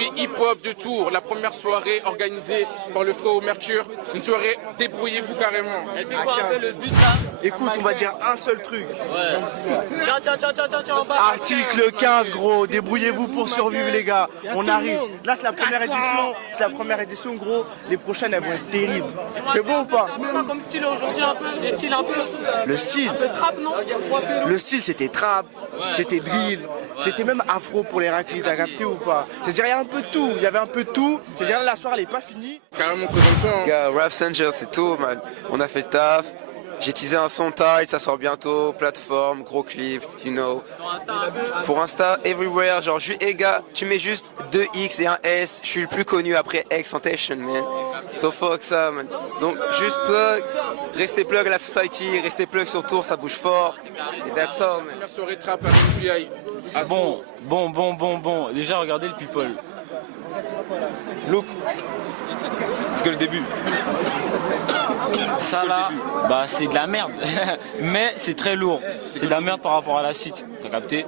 Puis hip-hop de Tours, la première soirée organisée par le frère au Mercure. Une soirée, débrouillez-vous carrément. Explique-moi un peu le but là. Écoute, on va dire un seul truc. Ouais. Tiens, en bas. Article 15, gros. Débrouillez-vous pour survivre, les gars. On arrive. Là, c'est la première édition. C'est la première édition, gros. Les prochaines, elles vont être terribles. C'est bon ou pas? Pas comme style aujourd'hui un peu, les styles un peu. Le style. Un peu trap, non? Le style, c'était trap, c'était drill, c'était même afro pour les raclis, t'as capté ou pas? C'est-à-dire, il y a un peu de tout, il y avait un peu de tout. C'est-à-dire, la soirée, elle est pas finie. Carrément présente-toi. Gars, Rap Sanger, c'est tout, man. On a fait le taf. J'ai teasé un son title, ça sort bientôt, plateforme, gros clip, you know. Pour Insta, everywhere, genre, gars, tu mets juste 2X et un S, je suis le plus connu après XXXTentacion, man. So fuck ça, man. Donc, juste plug, restez plug à la society, restez plug sur Tours, ça bouge fort. Et that's all, man. Première soirée trap à l'NPI. Bon. Déjà, regardez le people. Look. C'est que le début. Ça là, bah c'est de la merde. Mais c'est très lourd. C'est de la merde par rapport à la suite. T'as capté?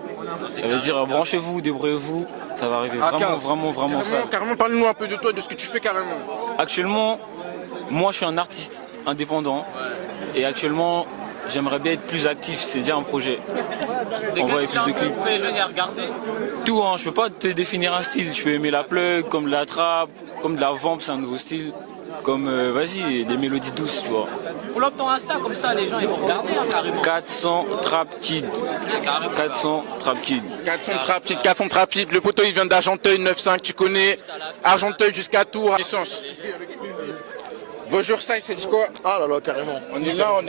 Ça veut dire branchez-vous, débrouillez-vous. Ça va arriver vraiment ça. Carrément, parle-nous un peu de toi, de ce que tu fais carrément. Actuellement, moi je suis un artiste indépendant. Et actuellement, j'aimerais bien être plus actif. C'est déjà un projet. Envoyer plus de clips. Les jeunes à regarder. Tout, hein, je peux pas te définir un style. Tu peux aimer la plug, comme de la trap, comme de la vamp, c'est un nouveau style. Comme, vas-y, des mélodies douces, tu vois. Follow up ton Insta, comme ça les gens ils vont regarder hein, carrément. 400 Trap Kid. 400 Trap Kid. 400 Trap Kid. Le poteau il vient d'Argenteuil 9-5, tu connais. Argenteuil jusqu'à Tours, licence. Bonjour, ça, il s'est dit quoi? Ah là là, carrément. On est là.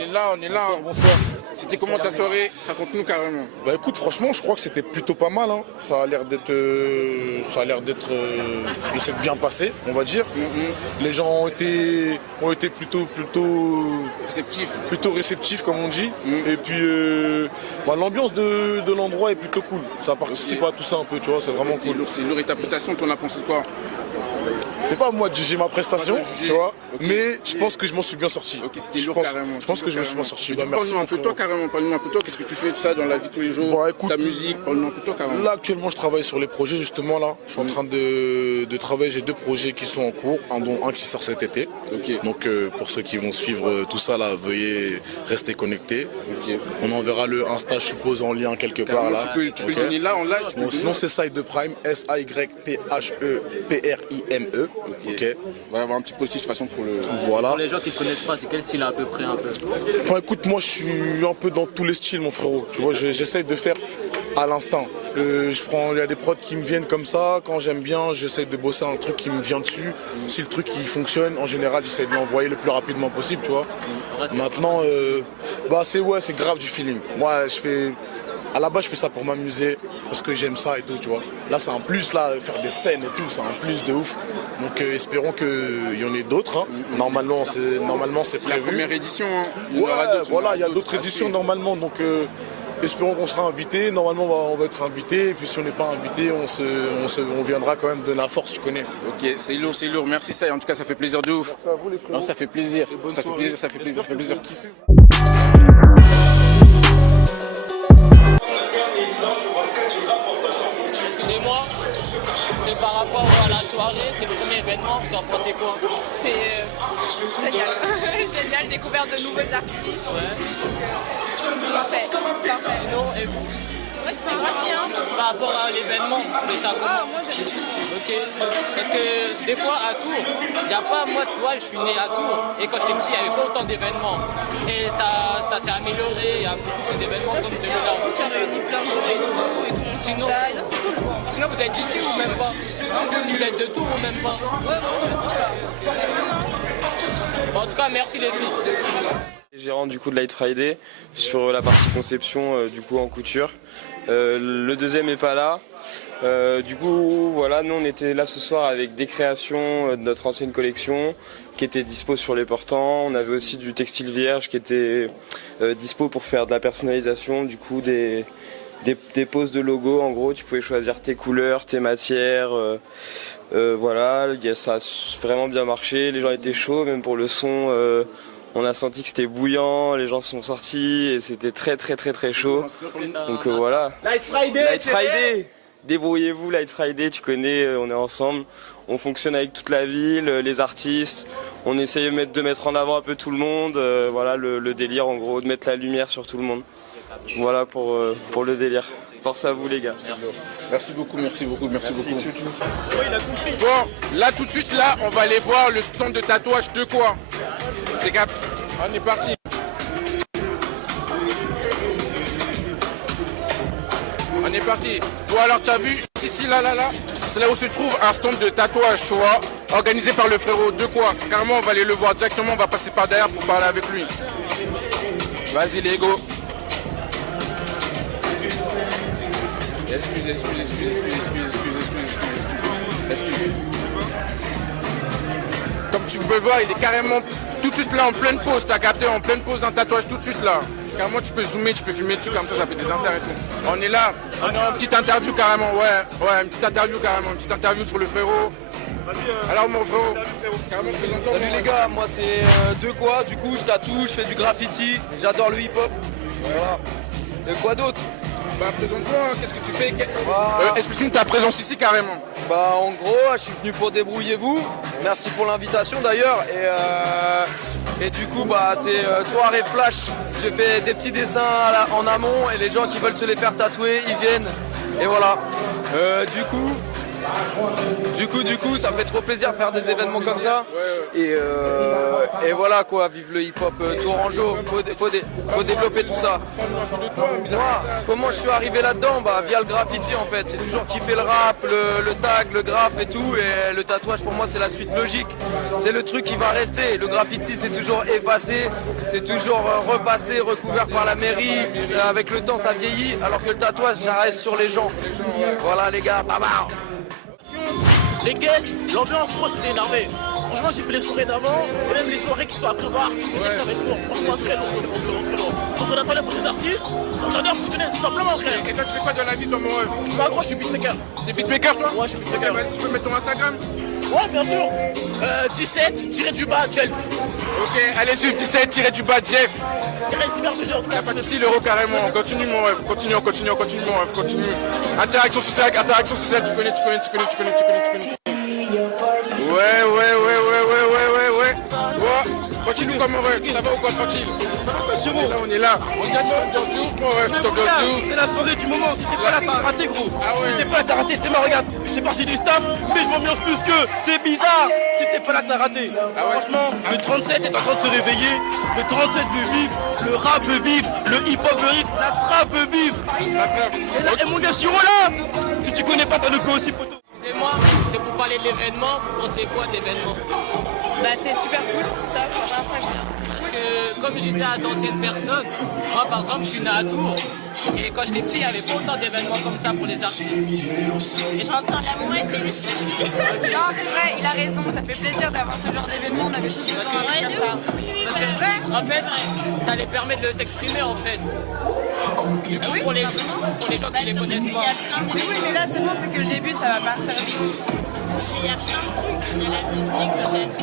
Bonsoir. C'était comment ta soirée? Raconte-nous carrément. Bah écoute, franchement, je crois que c'était plutôt pas mal. Hein. Ça a l'air d'être, de s'être bien passé, on va dire. Les gens ont été plutôt réceptifs, comme on dit. Et puis, l'ambiance de l'endroit est plutôt cool. Ça participe à tout ça un peu, tu vois. C'est vraiment cool. C'est lourd. Et ta prestation, t'en as pensé de quoi? C'est pas à moi de juger ma prestation, tu vois, mais je pense que je m'en suis bien sorti. Ok, c'était lourd carrément. Je pense que je me suis bien sorti. Bah, parle-nous un peu de toi carrément, qu'est-ce que tu fais tout ça dans la vie de tous les jours, bah, écoute, ta musique, parle-nous un peu de toi carrément. Là actuellement je travaille sur les projets justement là, je suis en train de travailler, j'ai 2 projets qui sont en cours, dont un qui sort cet été. Okay. Donc pour ceux qui vont suivre tout ça là, veuillez rester connectés. Okay. On enverra le Insta je suppose en lien quelque part là. Tu peux le donner là en live. Sinon c'est Side de Prime, SAYPHEPRIME. Ok. On va avoir un petit post-it de toute façon pour le... Voilà. Pour les gens qui ne connaissent pas, c'est quel style à peu près un peu? Enfin, écoute, moi je suis un peu dans tous les styles mon frérot. Tu vois, j'essaye de faire à l'instinct. Il y a des prods qui me viennent comme ça, quand j'aime bien, j'essaye de bosser un truc qui me vient dessus. Si le truc il fonctionne, en général j'essaie de l'envoyer le plus rapidement possible, tu vois. Maintenant, c'est grave du feeling. Moi à la base je fais ça pour m'amuser, parce que j'aime ça et tout, tu vois. Là c'est un plus, là, faire des scènes et tout, c'est un plus de ouf. Donc espérons qu'il y en ait d'autres. Hein. Normalement c'est C'est la prévu. première édition. Hein. Il y a d'autres éditions normalement, donc espérons qu'on sera invité. Normalement on va être invité, et puis si on n'est pas invité, on viendra quand même de la force, tu connais. Ok, c'est lourd, merci ça, en tout cas ça fait plaisir de ouf. Merci à vous les frérots. Non, ça fait plaisir, ça fait plaisir. Excusez-moi, mais par rapport à la soirée, c'est le premier événement, vous en pensez quoi? C'est génial. Génial, découverte de nouveaux artistes. Parfait. Sinon, et vous? Ouais, c'était grave bien. Par rapport à l'événement, mais ça Ah, moi j'aime bien. Ok, parce que des fois à Tours, il n'y a pas, moi tu vois, je suis né à Tours, et quand j'étais petit, il n'y avait pas autant d'événements. Et ça s'est amélioré, il y a beaucoup plus d'événements Ça, comme c'est bien. celui-là. Ça réunit plein de gens et tout le monde s'entraide. Non, c'est cool. Sinon vous êtes d'ici ou même pas? Vous êtes de Tours ou même pas? Ouais, voilà. En tout cas, merci les filles. Gérant du coup de Light Friday sur la partie conception du coup en couture. Le deuxième est pas là. Du coup voilà, nous on était là ce soir avec des créations de notre ancienne collection qui étaient dispo sur les portants. On avait aussi du textile vierge qui était dispo pour faire de la personnalisation, du coup des poses de logo. En gros tu pouvais choisir tes couleurs, tes matières. Voilà, ça a vraiment bien marché, les gens étaient chauds, même pour le son. On a senti que c'était bouillant, les gens sont sortis et c'était très chaud. Donc voilà. Light Friday. Light Friday. débrouillez-vous, Light Friday, tu connais, on est ensemble. On fonctionne avec toute la ville, les artistes. On essaye de mettre en avant un peu tout le monde. Voilà le délire, en gros, de mettre la lumière sur tout le monde. Voilà pour le délire. Force à vous, les gars. Merci beaucoup, merci beaucoup, merci beaucoup. Bon, là tout de suite, là, on va aller voir le stand de tatouage de quoi? C'est cap. On est parti. On est parti. Bon, alors tu as vu, ici, là, c'est là où se trouve un stand de tatouage, tu vois, organisé par le frérot de quoi? Carrément, on va aller le voir directement, on va passer par derrière pour parler avec lui. Vas-y, les go. Excuse. Comme tu peux voir, il est carrément tout de suite là en pleine pause. T'as capté, en pleine pause d'un tatouage tout de suite là. Carrément, tu peux zoomer, tu peux filmer dessus comme ça fait des inserts et tout. On est là, on est en petite interview carrément, ouais, une petite interview carrément, une petite interview sur le frérot. Alors mon frérot, carrément présente-toi. Salut les gars, moi c'est De quoi, du coup je tatoue, je fais du graffiti, j'adore le hip-hop. Voilà. Et quoi d'autre? Bah présente-toi, qu'est-ce que tu fais? Explique-nous ta présence ici carrément. Bah en gros, je suis venu pour Débrouillez-vous. Merci pour l'invitation d'ailleurs. Et du coup, bah c'est soirée flash. J'ai fait des petits dessins en amont et les gens qui veulent se les faire tatouer, ils viennent. Et voilà. Du coup, ça fait trop plaisir de faire des événements comme ça. Et voilà quoi, vive le hip-hop tourangeau. Faut développer tout ça. Comment je suis arrivé là-dedans? Bah via le graffiti en fait. J'ai toujours kiffé le rap, le tag, le graph et tout. Et le tatouage pour moi c'est la suite logique. C'est le truc qui va rester. Le graffiti c'est toujours effacé, c'est toujours repassé, recouvert par la mairie. Avec le temps ça vieillit. Alors que le tatouage ça reste sur les gens. Voilà les gars, bye bye. Les guests, l'ambiance pro c'était énervé. Franchement j'ai fait les soirées d'avant et même les soirées qui sont à prévoir. Je sais que ça va être lourd, franchement très lourd. Donc on attend les prochains artistes. J'adore, tu connais tout simplement frère. Et toi tu fais quoi dans la vie toi mon rêve? Bah gros je suis beatmaker. T'es beatmaker toi? Ouais je suis beatmaker. Vas-y, tu peux mettre ton Instagram? Ouais bien sûr. 17-du-bas Jeff. Ok, allez suivre 17-du-bas Jeff. Y'a pas de 6 € carrément, continue mon rêve, continue mon rêve, continue. Interaction sociale, tu connais. Ouais. Continue comme mon rêve, ça va ou quoi, tranquille? On est là. On dirait que tu t'ambiances de ouf, mon rêve, tu t'ambiances de ouf. C'est la soirée du moment, si t'es pas là, t'as raté gros. Ah ouais. Si t'es pas là, t'as raté, t'es là, regarde. J'ai parti du staff, mais je m'ambiance plus que. C'est bizarre. Si t'es pas là, t'as raté. Ah ouais. Franchement, le 37 est en train de se réveiller. Le 37 veut vivre, le rap veut vivre, le hip-hop veut vivre, la trap veut vivre. Et mon gars, je suis là. Si tu connais pas, t'en as aussi, poteau. C'est moi, c'est pour parler de l'événement. Vous pensez quoi de l'événement? Bah c'est super cool, top, ça va, Parce que comme je disais à d'anciennes personnes, moi par exemple je suis né à Tours. Et quand j'étais petit, il n'y avait pas autant d'événements comme ça pour les artistes. Et j'entends la moitié. Non, c'est vrai, il a raison, ça fait plaisir d'avoir ce genre d'événement, on avait tous des soirées comme ça. Parce que, en fait, ça les permet de s'exprimer en fait. Du coup, pour les gens qui les connaissent pas. Oui, mais là c'est bon, c'est que le début, ça va partir vite. Il y a plein de trucs, il y a la musique peut-être.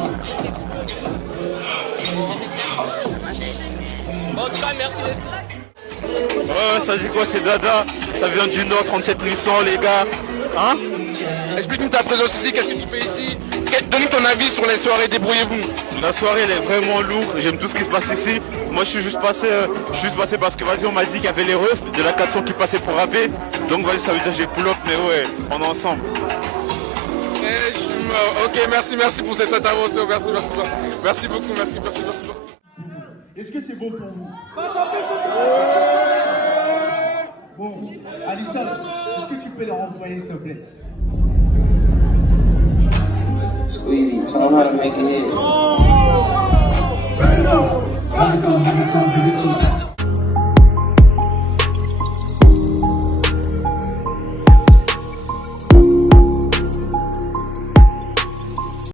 Bon, en tout cas, merci les filles. Ouais, ça dit quoi, c'est Dada. Ça vient du Nord, 37 800 les gars. Hein? Explique-nous ta présence ici, qu'est-ce que tu fais ici? Donne-nous ton avis sur les soirées, débrouillez-vous. La soirée elle est vraiment lourde, j'aime tout ce qui se passe ici. Moi je suis juste passé parce que vas-y on m'a dit qu'il y avait les refs de la 400 qui passaient pour rapper. Donc vas-y ça veut dire que j'ai pull-up, mais ouais, on est ensemble. Je suis mort. Ok, merci pour cette intervention, merci beaucoup. Est-ce que c'est bon pour vous? Bon, Alison, est-ce que tu peux leur envoyer s'il te plaît? Squeezie, tell them how to make it hit.